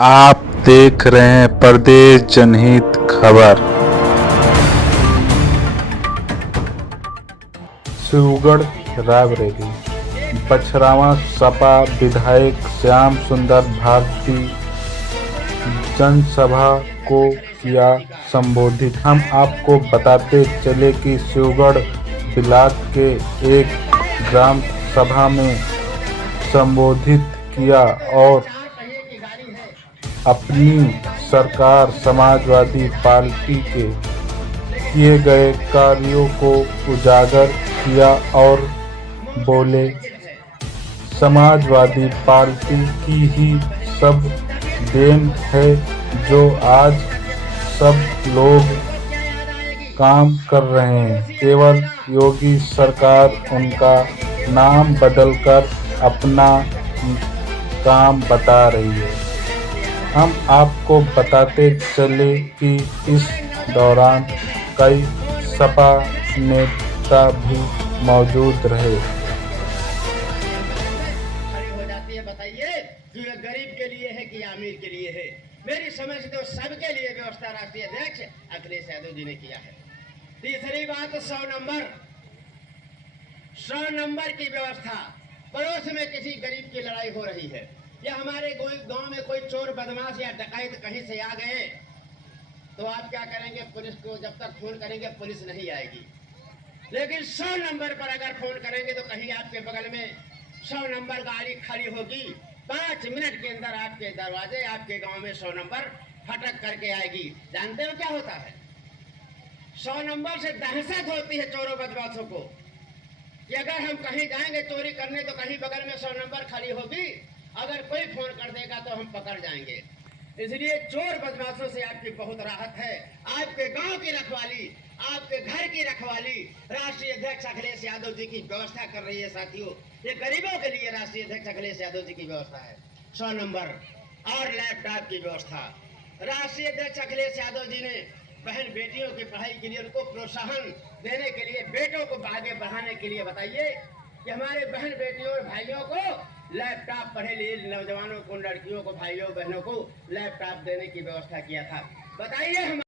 आप देख रहे हैं प्रदेश जनहित खबर। शिवगढ़ रायबरेली बछरावा सपा विधायक श्याम सुंदर भारती जनसभा को किया संबोधित। हम आपको बताते चले कि शिवगढ़ ब्लॉक के एक ग्राम सभा में संबोधित किया और अपनी सरकार समाजवादी पार्टी के किए गए कार्यों को उजागर किया और बोले, समाजवादी पार्टी की ही सब देन है जो आज सब लोग काम कर रहे हैं। केवल योगी सरकार उनका नाम बदलकर अपना काम बता रही है। हम आपको बताते चले कि इस दौरान कई सपा नेता भी मौजूद रहे। बताइए कि यह गरीब के लिए है कि अमीर के लिए है? मेरी समझ से तो सबके लिए व्यवस्था राष्ट्रीय अध्यक्ष अखिलेश यादव जी ने किया है। तीसरी बात, 100 नंबर की व्यवस्था। पड़ोस में किसी गरीब की लड़ाई हो रही है या हमारे गांव में कोई चोर बदमाश या डकैत कहीं से आ गए तो आप क्या करेंगे? पुलिस को जब तक फोन करेंगे पुलिस नहीं आएगी। लेकिन 100 नंबर पर अगर फोन करेंगे तो कहीं आपके बगल में 100 नंबर गाड़ी खड़ी होगी, 5 मिनट के अंदर आपके दरवाजे आपके गांव में 100 नंबर फटक करके आएगी। जानते हो क्या होता है? 100 नंबर से दहशत होती है चोरों बदमाशों को कि अगर हम कहीं जाएंगे चोरी करने तो कहीं बगल में 100 नंबर खड़ी होगी, अगर कोई फोन कर देगा तो हम पकड़ जाएंगे। इसलिए चोर बदमाशों से आपकी बहुत राहत है। आपके गांव की रखवाली, आपके घर की रखवाली राष्ट्रीय अध्यक्ष अखिलेश यादव जी की व्यवस्था कर रही है। साथियों, ये गरीबों के लिए राष्ट्रीय अध्यक्ष अखिलेश यादव जी की व्यवस्था है। 100 नंबर और लैपटॉप की व्यवस्था। राष्ट्रीय अध्यक्ष अखिलेश यादव जी ने बहन बेटियों की पढ़ाई के लिए उनको प्रोत्साहन देने के लिए, बेटों को आगे बढ़ाने के लिए बताइए कि हमारे बहन बेटियों और भाइयों को लैपटॉप, पढ़े लिखे नौजवानों को, लड़कियों को, भाइयों बहनों को लैपटॉप देने की व्यवस्था किया था। बताइए, हम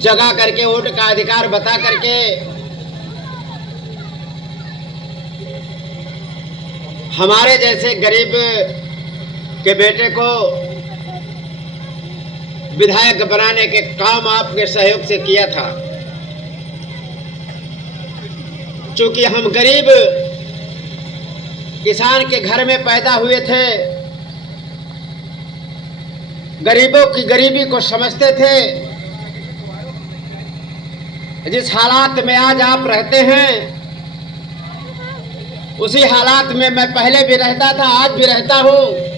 जगा करके वोट का अधिकार बता करके हमारे जैसे गरीब के बेटे को विधायक बनाने के काम आपके सहयोग से किया था। चूंकि हम गरीब किसान के घर में पैदा हुए थे, गरीबों की गरीबी को समझते थे। जिस हालात में आज आप रहते हैं उसी हालात में मैं पहले भी रहता था, आज भी रहता हूं।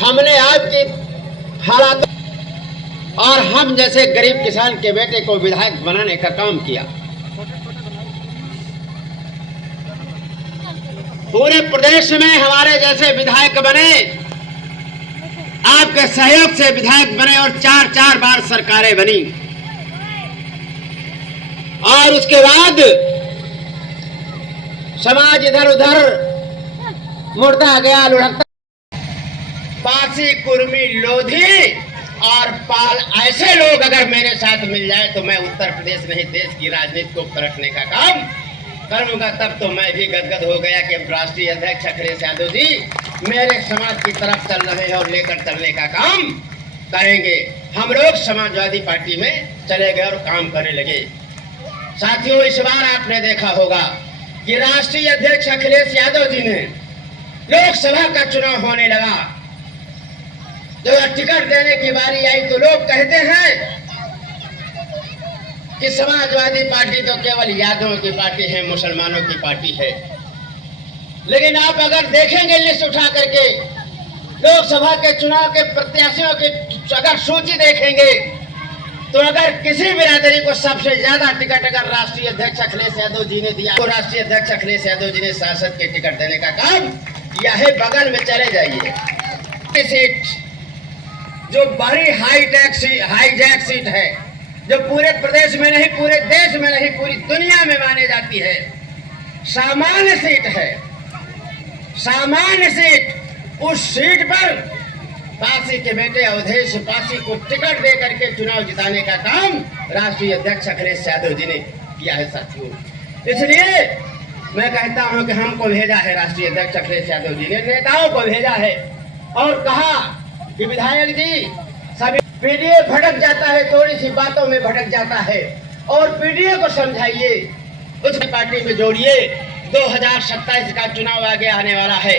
हमने आपकी हालात और हम जैसे गरीब किसान के बेटे को विधायक बनाने का काम किया। पूरे प्रदेश में हमारे जैसे विधायक बने, आपके सहयोग से विधायक बने और 4 बार सरकारें बनी। और उसके बाद समाज इधर उधर मुड़ता गया, लुढ़कता। पासी, कुर्मी, लोधी और पाल ऐसे लोग अगर मेरे साथ मिल जाए तो मैं उत्तर प्रदेश नहीं देश की राजनीति को पलटने का काम करूंगा। तब तो मैं भी गदगद हो गया कि अब राष्ट्रीय अध्यक्ष अखिलेश यादव जी मेरे समाज की तरफ चल रहे हैं और लेकर चलने का काम करेंगे। हम लोग समाजवादी पार्टी में चले गए और काम करने लगे। साथियों, इस बार आपने देखा होगा कि राष्ट्रीय अध्यक्ष अखिलेश यादव जी ने लोकसभा का चुनाव होने लगा, जो टिकट देने की बारी आई तो लोग कहते हैं कि समाजवादी पार्टी तो केवल यादवों की पार्टी है, मुसलमानों की पार्टी है। लेकिन आप अगर देखेंगे लिस्ट उठा करके लोकसभा के चुनाव के प्रत्याशियों की अगर सूची देखेंगे तो अगर किसी बिरादरी को सबसे ज्यादा टिकट अगर राष्ट्रीय अध्यक्ष अखिलेश यादव जी ने दिया तो राष्ट्रीय अध्यक्ष अखिलेश यादव जी ने सांसद के टिकट देने का काम किया है। बगल में चले जाइए, सीट जो बड़ी हाईजैक सीट है, जो पूरे प्रदेश में नहीं, पूरे देश में नहीं, पूरी दुनिया में मानी जाती है, सामान्य सीट है, सामान्य सीट। उस सीट पर पासी के बेटे अवधेश पासी को टिकट दे करके चुनाव जिताने का काम राष्ट्रीय अध्यक्ष अखिलेश यादव जी ने किया है साथियों। इसलिए मैं कहता हूं कि हमको भेजा है राष्ट्रीय अध्यक्ष अखिलेश यादव जी ने, नेताओं को भेजा है और कहा कि विधायक जी सभी पीडीए भटक जाता है, थोड़ी सी बातों में भटक जाता है और पीडीए को समझाइए, उस पार्टी में जोड़िए। 2027 का चुनाव आगे आने वाला है।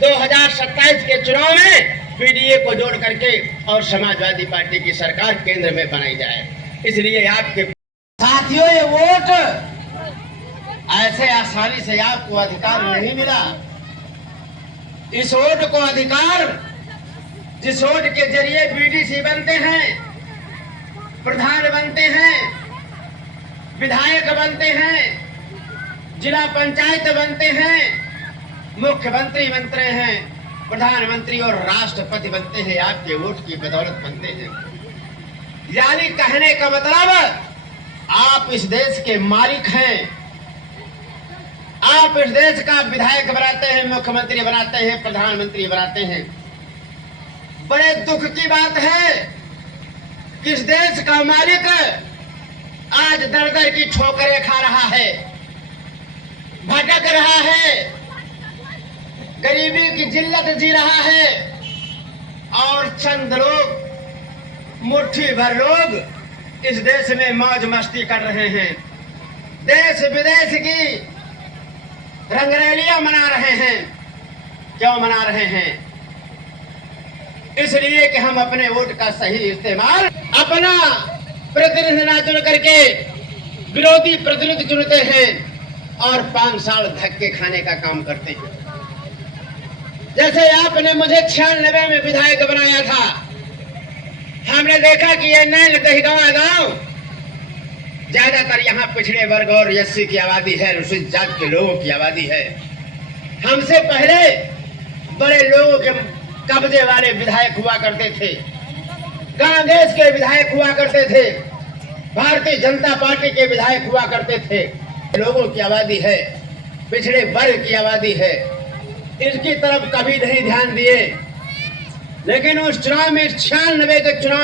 2027 के चुनाव में पीडीए को जोड़ करके और समाजवादी पार्टी की सरकार केंद्र में बनाई जाए। इसलिए आपके साथियों ये वोट ऐसे आसानी से आपको अधिकार नहीं मिला। इस वोट को अधिकार, जिस वोट के जरिए बीडीसी बनते हैं, प्रधान बनते हैं, विधायक बनते हैं, जिला पंचायत बनते हैं, मुख्यमंत्री बनते हैं, प्रधानमंत्री और राष्ट्रपति बनते हैं, आपके वोट की बदौलत बनते हैं। यानी कहने का मतलब आप इस देश के मालिक हैं। आप इस देश का विधायक बनाते हैं, मुख्यमंत्री बनाते हैं, प्रधानमंत्री बनाते हैं। बड़े दुख की बात है कि इस देश का मालिक आज दर दर की ठोकरें खा रहा है, भटक रहा है, गरीबी की जिल्लत जी रहा है और चंद लोग, मुट्ठी भर लोग इस देश में मौज मस्ती कर रहे हैं। देश विदेश की रंगरैलियां मना रहे हैं। क्यों मना रहे हैं? इसलिए कि हम अपने वोट का सही इस्तेमाल, अपना प्रतिनिधि ना चुन करके विरोधी प्रतिनिधि चुनते हैं और 5 साल धक्के खाने का काम करते हैं। जैसे आपने मुझे 96 में विधायक बनाया था, हमने देखा कि ये नैन दहिगवा गांव ज्यादातर यहाँ पिछड़े वर्ग और एससी की आबादी है, अनुसूचित जाति के लोगों की आबादी है। हमसे पहले बड़े लोगों के कब्जे वाले विधायक हुआ करते थे, कांग्रेस के विधायक हुआ करते थे, भारतीय जनता पार्टी के विधायक हुआ करते थे। लोगों की आबादी है, पिछड़े वर्ग की आबादी है, इसकी तरफ कभी नहीं ध्यान दिए। लेकिन उस चुनाव में 96 के चुनाव